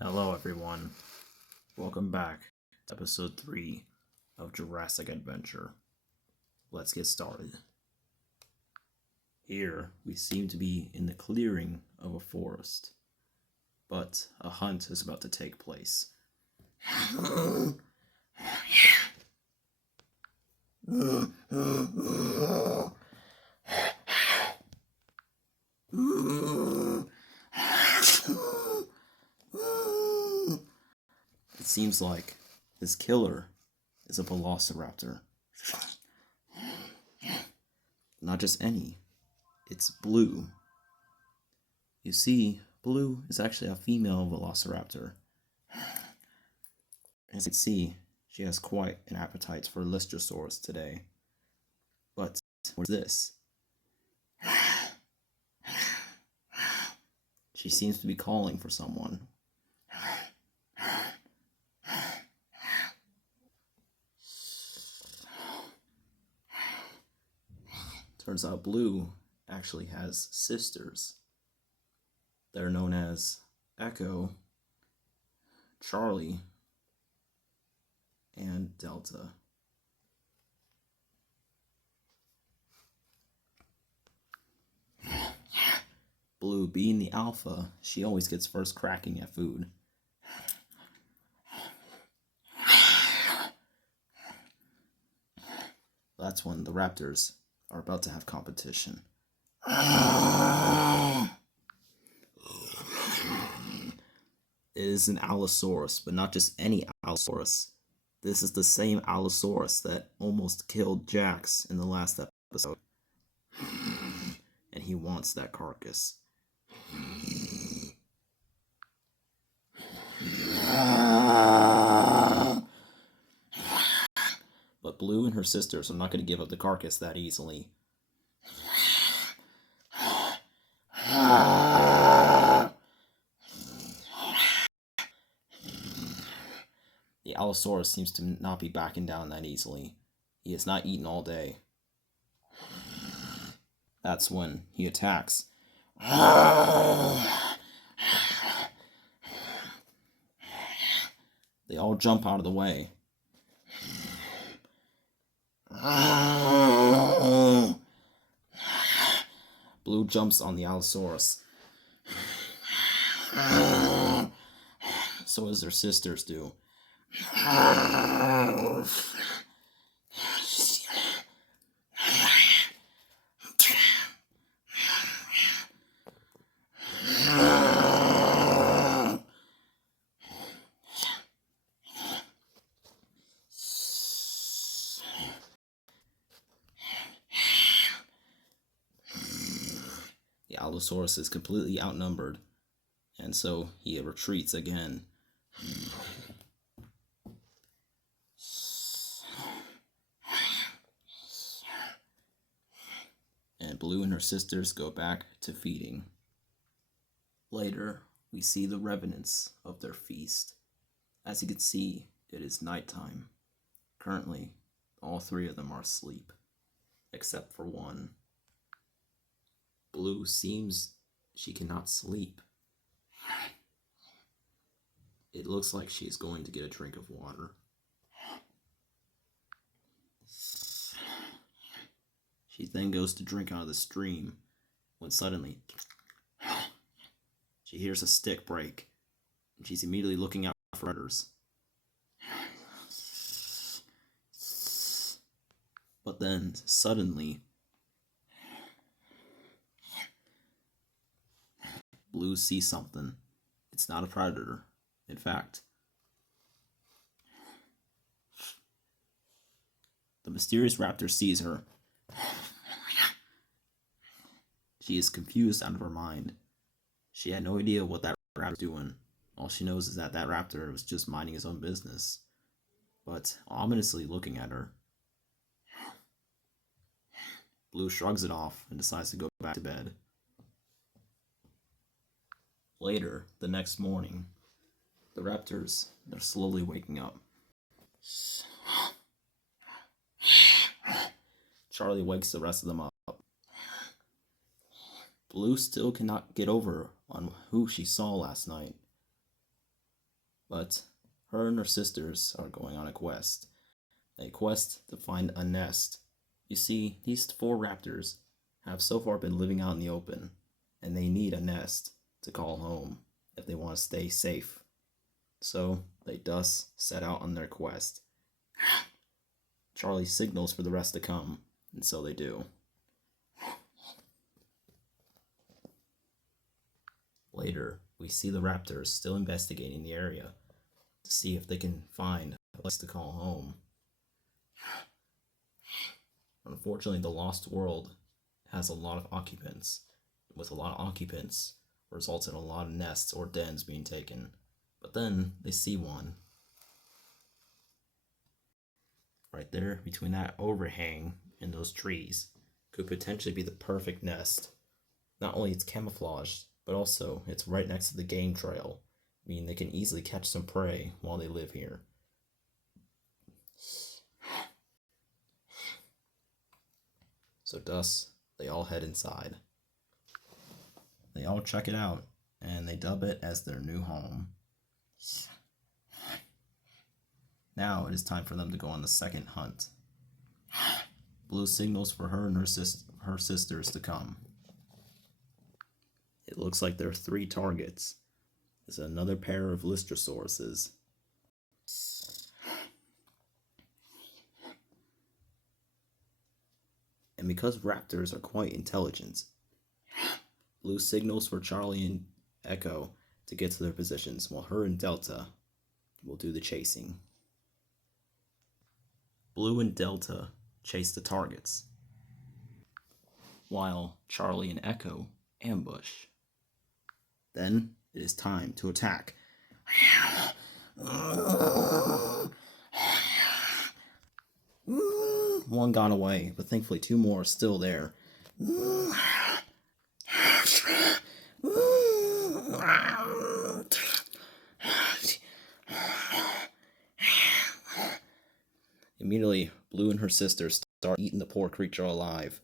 Hello everyone, welcome back to episode 3 of Jurassic Adventure. Let's get started. Here, we seem to be in the clearing of a forest, but a hunt is about to take place. It seems like this killer is a velociraptor. Not just any, it's Blue. You see, Blue is actually a female velociraptor. As you can see, she has quite an appetite for Lystrosaurus today. But what's this? She seems to be calling for someone. Turns out Blue actually has sisters. They're known as Echo, Charlie, and Delta. Blue, being the alpha, she always gets first cracking at food. That's when the raptors are about to have competition. It is an Allosaurus, but not just any Allosaurus. This is the same Allosaurus that almost killed Jax in the last episode. And he wants that carcass. But Blue and her sisters are not going to give up the carcass that easily. The Allosaurus seems to not be backing down that easily. He has not eaten all day. That's when he attacks. They all jump out of the way. Blue jumps on the Allosaurus. So as their sisters do. The Allosaurus is completely outnumbered, and so he retreats again. And Blue and her sisters go back to feeding. Later, we see the remnants of their feast. As you can see, it is nighttime. Currently, all three of them are asleep, except for one. Blue seems she cannot sleep. It looks like she is going to get a drink of water. She then goes to drink out of the stream, when suddenly she hears a stick break, and she's immediately looking out for predators. But then, suddenly, Blue sees something. It's not a predator. In fact, the mysterious raptor sees her. She is confused out of her mind. She had no idea what that raptor was doing. All she knows is that that raptor was just minding his own business, but ominously looking at her. Blue shrugs it off and decides to go back to bed. Later, the next morning, the raptors, they're slowly waking up. Charlie wakes the rest of them up. Blue still cannot get over on who she saw last night. But her and her sisters are going on a quest. A quest to find a nest. You see, these 4 raptors have so far been living out in the open, and they need a nest to call home if they want to stay safe. So they thus set out on their quest. Charlie signals for the rest to come, and so they do. Later, we see the raptors still investigating the area to see if they can find a place to call home. Unfortunately, the Lost World has a lot of occupants. With a lot of occupants, results in a lot of nests or dens being taken. But then they see one. Right there, between that overhang and those trees, could potentially be the perfect nest. Not only it's camouflaged, but also it's right next to the game trail, meaning they can easily catch some prey while they live here. So thus, they all head inside. They all check it out, and they dub it as their new home. Now it is time for them to go on the second hunt. Blue signals for her and her sisters to come. It looks like there are 3 targets. There's another pair of Lystrosaurus. And because raptors are quite intelligent, Blue signals for Charlie and Echo to get to their positions, while her and Delta will do the chasing. Blue and Delta chase the targets, while Charlie and Echo ambush. Then it is time to attack. One got away, but thankfully 2 more are still there. Immediately, Blue and her sister start eating the poor creature alive.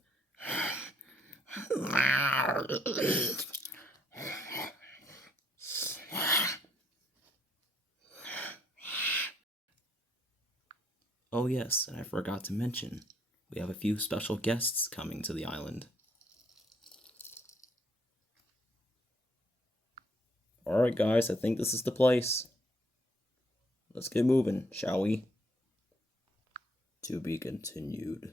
Oh yes, and I forgot to mention, we have a few special guests coming to the island. Alright guys, I think this is the place. Let's get moving, shall we? To be continued.